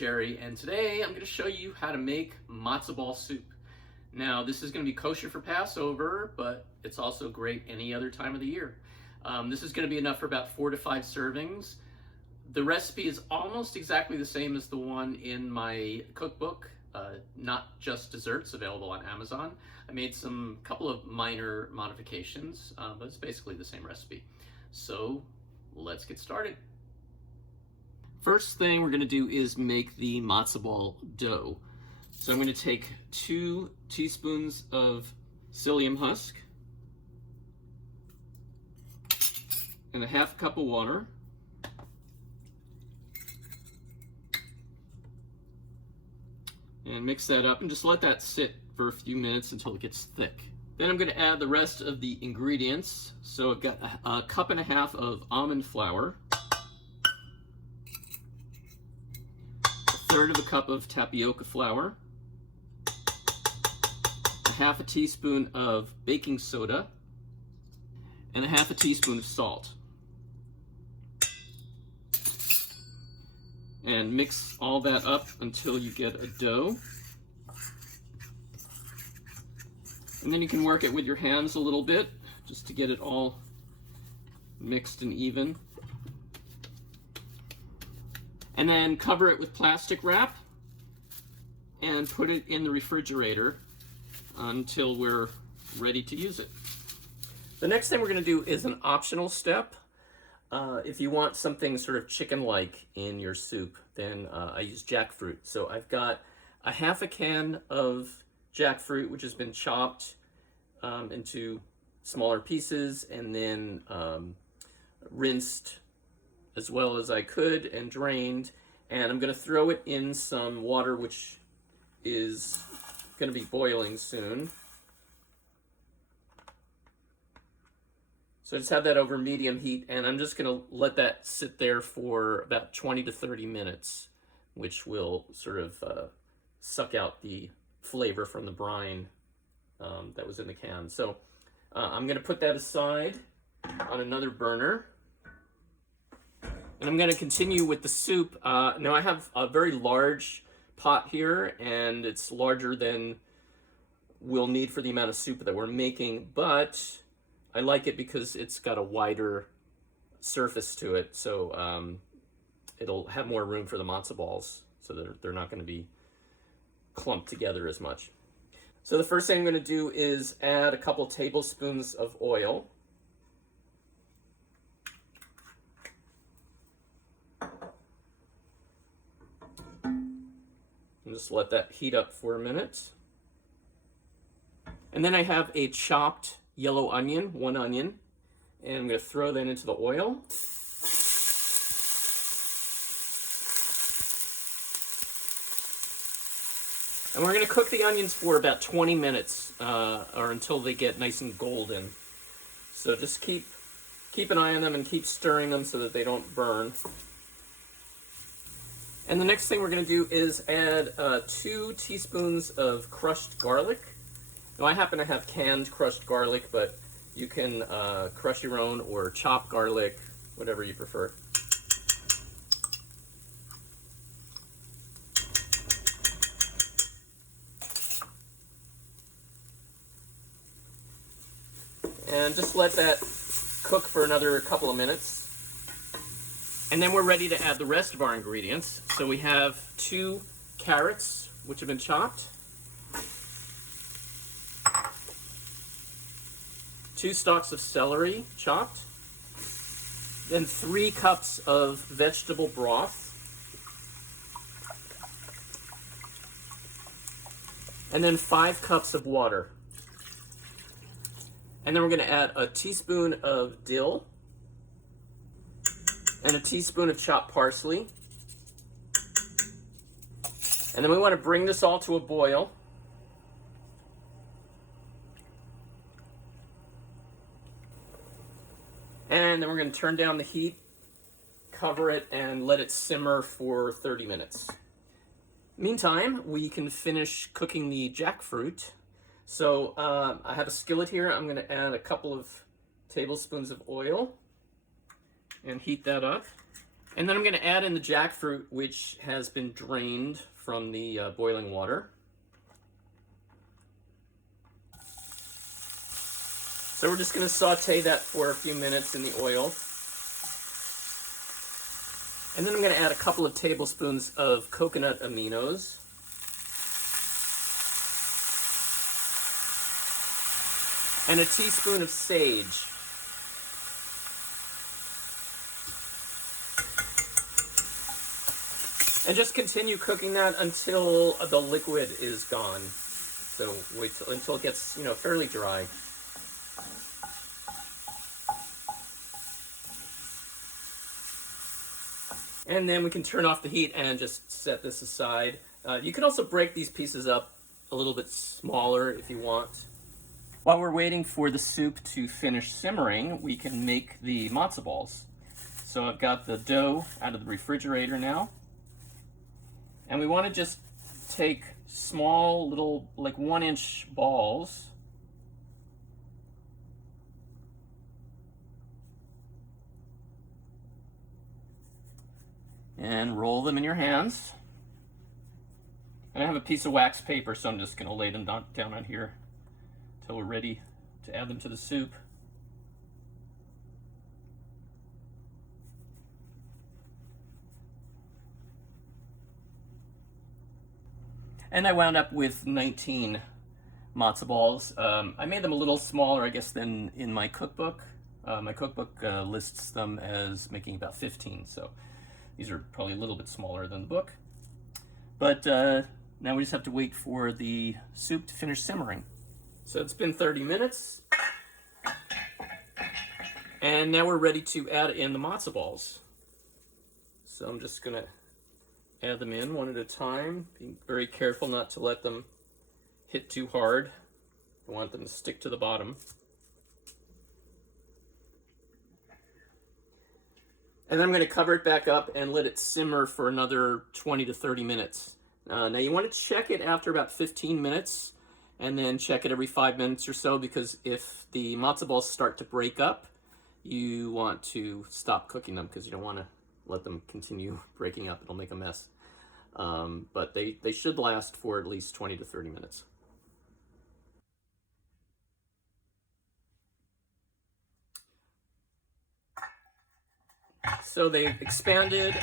Jerry, and today I'm going to show you how to make matzo ball soup. Now, this is going to be kosher for Passover, but it's also great any other time of the year. This is going to be enough for about 4 to 5 servings. The recipe is almost exactly the same as the one in my cookbook, not just desserts, available on Amazon. I made some couple of minor modifications, but it's basically the same recipe. So let's get started. First thing we're going to do is make the matzo ball dough. So I'm going to take 2 teaspoons of psyllium husk and a half cup of water. And mix that up and just let that sit for a few minutes until it gets thick. Then I'm going to add the rest of the ingredients. So I've got a cup and a half of almond flour, a third of a cup of tapioca flour, a half a teaspoon of baking soda, and a half a teaspoon of salt. And mix all that up until you get a dough. And then you can work it with your hands a little bit just to get it all mixed and even. And then cover it with plastic wrap and put it in the refrigerator until we're ready to use it. The next thing we're going to do is an optional step. If you want something sort of chicken-like in your soup, then I use jackfruit. So I've got a half a can of jackfruit, which has been chopped into smaller pieces and then rinsed as well as I could and drained. And I'm going to throw it in some water, which is going to be boiling soon. So I just have that over medium heat, and I'm just going to let that sit there for about 20 to 30 minutes, which will sort of suck out the flavor from the brine that was in the can. So I'm going to put that aside on another burner, and I'm going to continue with the soup. Now I have a very large pot here, and it's larger than we'll need for the amount of soup that we're making, but I like it because it's got a wider surface to it, so it'll have more room for the matzo balls, so they're not going to be clumped together as much. So the first thing I'm going to do is add a couple tablespoons of oil. And just let that heat up for a minute. And then I have a chopped yellow onion, 1 onion, and I'm going to throw that into the oil. And we're going to cook the onions for about 20 minutes or until they get nice and golden. So just keep an eye on them and keep stirring them so that they don't burn. And the next thing we're going to do is add 2 teaspoons of crushed garlic. Now, I happen to have canned crushed garlic, but you can crush your own or chop garlic, whatever you prefer. And just let that cook for another couple of minutes. And then we're ready to add the rest of our ingredients. So we have 2 carrots, which have been chopped, 2 stalks of celery chopped, then 3 cups of vegetable broth, and then 5 cups of water. And then we're going to add a teaspoon of dill and a teaspoon of chopped parsley. And then we want to bring this all to a boil. And then we're going to turn down the heat, cover it, and let it simmer for 30 minutes. Meantime, we can finish cooking the jackfruit. So I have a skillet here. I'm going to add a couple of tablespoons of oil and heat that up. And then I'm going to add in the jackfruit, which has been drained from the boiling water. So we're just going to saute that for a few minutes in the oil. And then I'm going to add a couple of tablespoons of coconut aminos. And a teaspoon of sage. And just continue cooking that until the liquid is gone. So wait until it gets, fairly dry. And then we can turn off the heat and just set this aside. You can also break these pieces up a little bit smaller if you want. While we're waiting for the soup to finish simmering, we can make the matzo balls. So I've got the dough out of the refrigerator now. And we want to just take small little, like 1-inch balls. And roll them in your hands. And I have a piece of wax paper, so I'm just going to lay them down on here until we're ready to add them to the soup. And I wound up with 19 matzo balls. I made them a little smaller, I guess, than in my cookbook. My cookbook lists them as making about 15, so these are probably a little bit smaller than the book. But now we just have to wait for the soup to finish simmering. So it's been 30 minutes. And now we're ready to add in the matzo balls. So I'm just going to add them in one at a time. Be very careful not to let them hit too hard. I want them to stick to the bottom. And then I'm going to cover it back up and let it simmer for another 20 to 30 minutes. Now you want to check it after about 15 minutes and then check it every 5 minutes or so, because if the matzo balls start to break up, you want to stop cooking them because you don't want to let them continue breaking up. It'll make a mess. But they should last for at least 20 to 30 minutes. So they've expanded.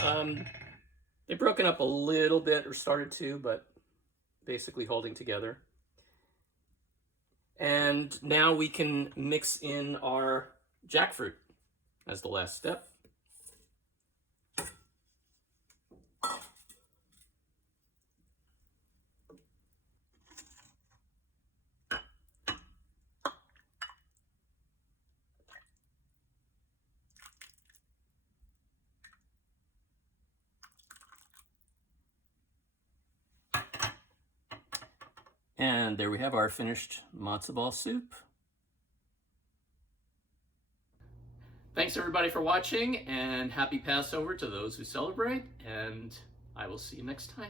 They've broken up a little bit, or started to, but basically holding together. And now we can mix in our jackfruit as the last step. And there we have our finished matzo ball soup. Thanks everybody for watching, and happy Passover to those who celebrate, and I will see you next time.